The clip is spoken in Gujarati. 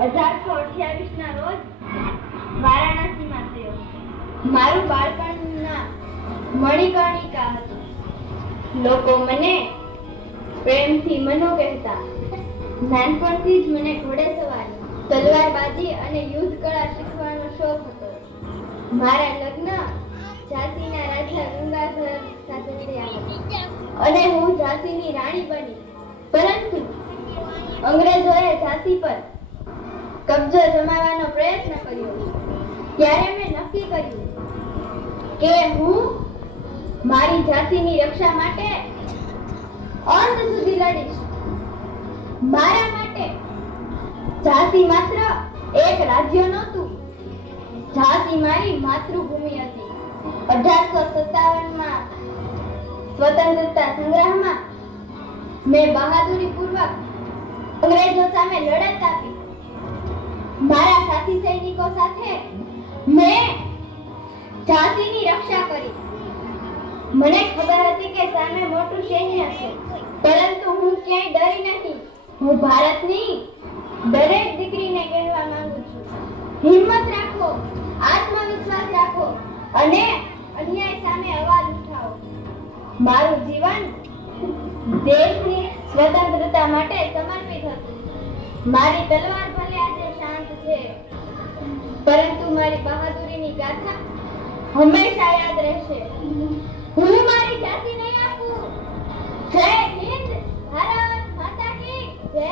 1828 ના રોજ વારાણસીમાં થયો. મારું બાળપણના મણિકર્ણિકા હતું. લોકો મને પ્રેમથી મનો કહેતા. નાનપણથી જ મને ઘોડેસવારી, તલવારબાજી અને યુદ્ધ કળા શીખવાનો શોખ હતો. મારા લગ્ન ઝાંસીના રાજા ગંગાધર સાથે થયા હતા અને હું ઝાંસીની રાણી બની. પરંતુ અંગ્રેજોએ ઝાંસી પર કબજો જમાવવાનો પ્રયત્ન કર્યો. ત્યારે મેં નક્કી કર્યું કે હું મારી ઝાંસીની રક્ષા માટે અંત સુધી લડીશ. મારા માટે ઝાંસી માત્ર એક રાજ્ય નહોતું, ઝાંસી મારી માતૃભૂમિ હતી. 1857માં સ્વતંત્રતા સંગ્રામમાં મેં બહાદુરીપૂર્વક અંગ્રેજો સામે લડત આપી. મારા સાથી સૈનિકો સાથે મેં ઝાંસીની રક્ષા કરી. મને ખબર હતી કે સામે મોટું સૈન્ય છે, પરંતુ હું ક્યાંય ડરી નહીં. હું ભારતની દરેક દીકરીને કહેવા માંગુ છું, હિંમત રાખો, આત્મવિશ્વાસ રાખો અને અન્યાય સામે અવાજ ઉઠાવો. મારું જીવન દેશની સ્વતંત્રતા માટે સમર્પિત હતું. મારી તલવાર ભલે આજે શાંત છે, પરંતુ મારી બહાદુરીની ગાથા હંમેશા યાદ રહેશે. હું મારી ઝાંસી નહીં આપું. જય હિન્દ, ભારત માતા કી જય.